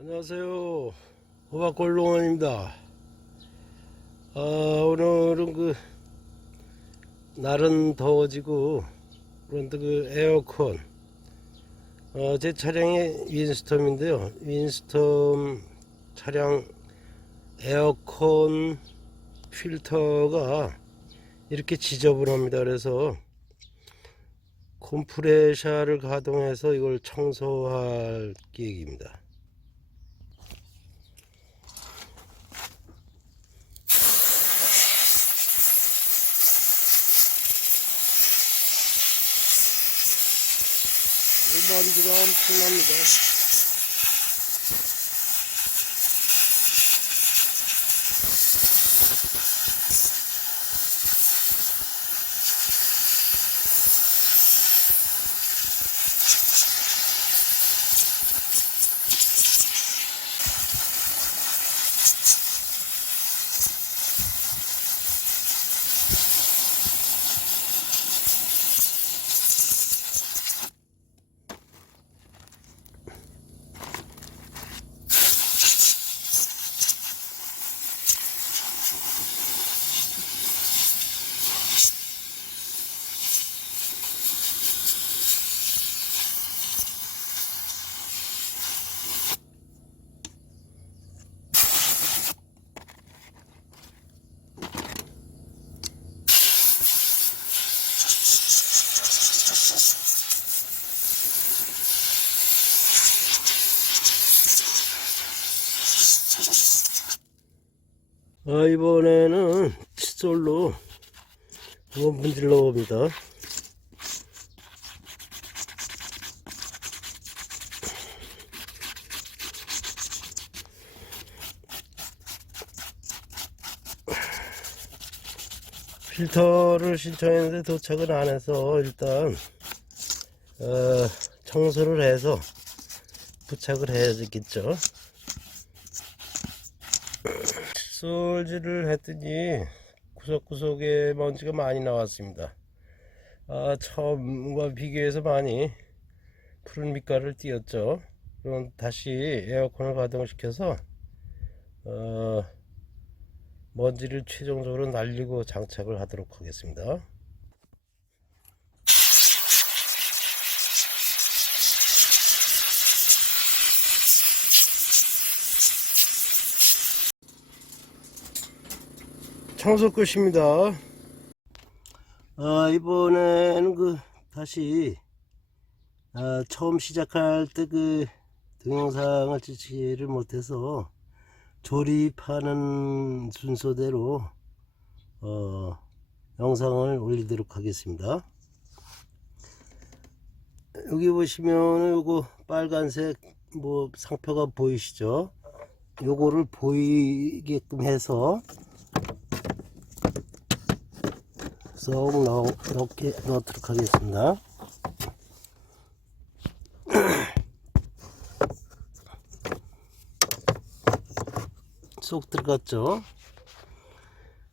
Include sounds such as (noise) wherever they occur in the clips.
안녕하세요. 호박골농원입니다. 아, 오늘은 그, 날은 더워지고, 그런데 그 에어컨, 어, 제 차량이 윈스톰인데요. 윈스톰 차량 에어컨 필터가 이렇게 지저분합니다. 그래서 콤프레셔를 가동해서 이걸 청소할 계획입니다. 이 먼지가 엄청납니다. 아, 이번에는 칫솔로 한번 문질러 봅니다. 필터를 신청했는데 도착을 안 해서 일단 어, 청소를 해서 부착을 해야겠죠. 칫 솔질을 했더니 구석구석에 먼지가 많이 나왔습니다. 아, 처음과 비교해서 많이 푸른 밑가를 띄었죠. 그럼 다시 에어컨을 가동시켜서 어, 먼지를 최종적으로 날리고 장착을 하도록 하겠습니다. 청소 끝입니다. 아, 이번에는 그, 다시, 아, 처음 시작할 때 그 동영상을 찍지를 못해서 조립하는 순서대로, 어, 영상을 올리도록 하겠습니다. 여기 보시면은 요거 빨간색 뭐 상표가 보이시죠? 요거를 보이게끔 해서 쏙 넣, 넣게 넣도록 하겠습니다. (clears throat) 쏙 들어갔죠.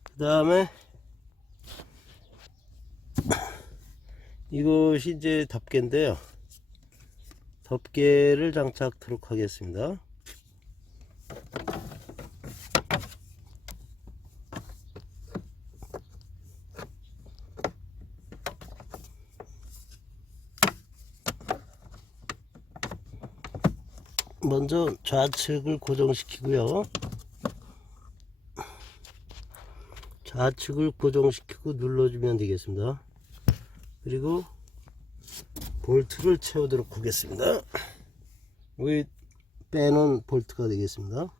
그 다음에 이것이 이제 덮개인데요. 덮개를 장착하도록 하겠습니다. 먼저 좌측을 고정시키고요. 좌측을 고정시키고 눌러주면 되겠습니다. 그리고 볼트를 채우도록 하겠습니다. 여기 빼는 볼트가 되겠습니다.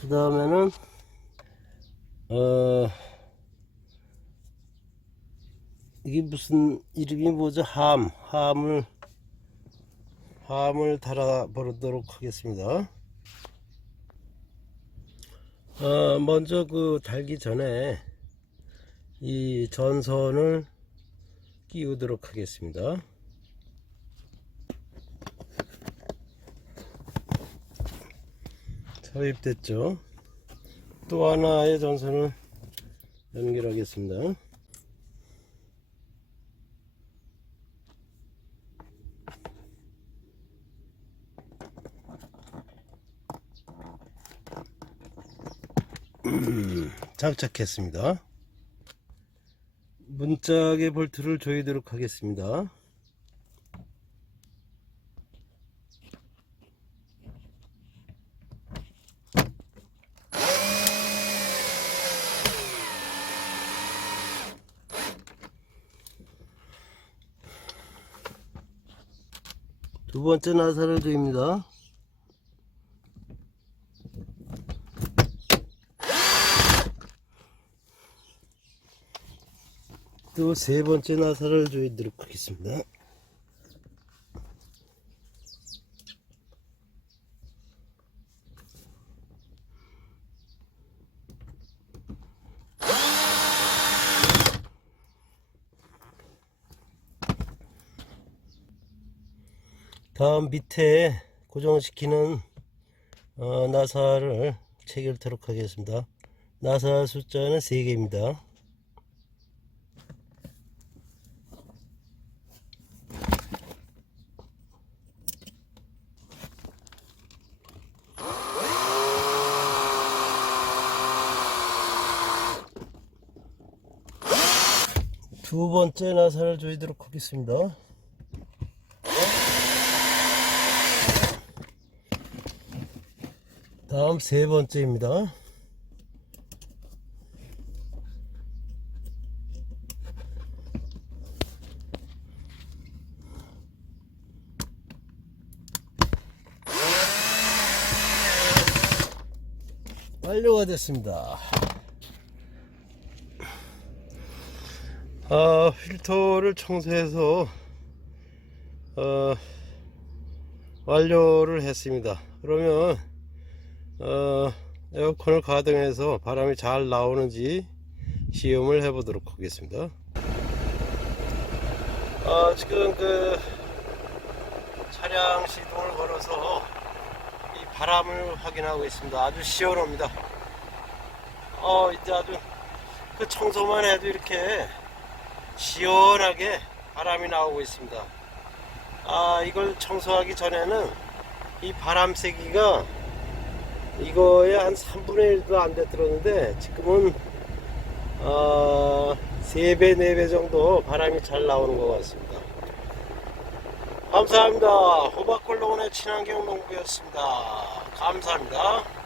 그 다음에는 어 이게 무슨 이름이 뭐죠? 함 함을 함을 달아 보도록 하겠습니다. 어 먼저 그 달기 전에 이 전선을 끼우도록 하겠습니다 삽입됐죠. 또 하나의 전선을 연결하겠습니다. 음, (clears throat) 장착했습니다. 문짝의 볼트를 조이도록 하겠습니다. 두 번째 나사를 조입니다. 또 세 번째 나사를 조이도록 하겠습니다. 다음 밑에 고정시키는 어, 나사를 체결토록 하겠습니다. 나사 숫자는 3개입니다. 두 번째 나사를 조이도록 하겠습니다. 다음 세 번째입니다. 완료가 됐습니다. 아, 필터를 청소해서 어, 완료를 했습니다. 그러면 어, 에어컨을 가동해서 바람이 잘 나오는지 시험을 해 보도록 하겠습니다. 아, 지금 그 차량 시동을 걸어서 이 바람을 확인하고 있습니다. 아주 시원합니다. 어, 이제 아주 그 청소만 해도 이렇게 시원하게 바람이 나오고 있습니다. 아, 이걸 청소하기 전에는 이 바람 세기가 이거에 한 3분의 1도 안 됐들었는데 지금은 어, 3배, 4배 정도 바람이 잘 나오는 것 같습니다. 감사합니다. 호박골로원의 친환경 농부였습니다. 감사합니다.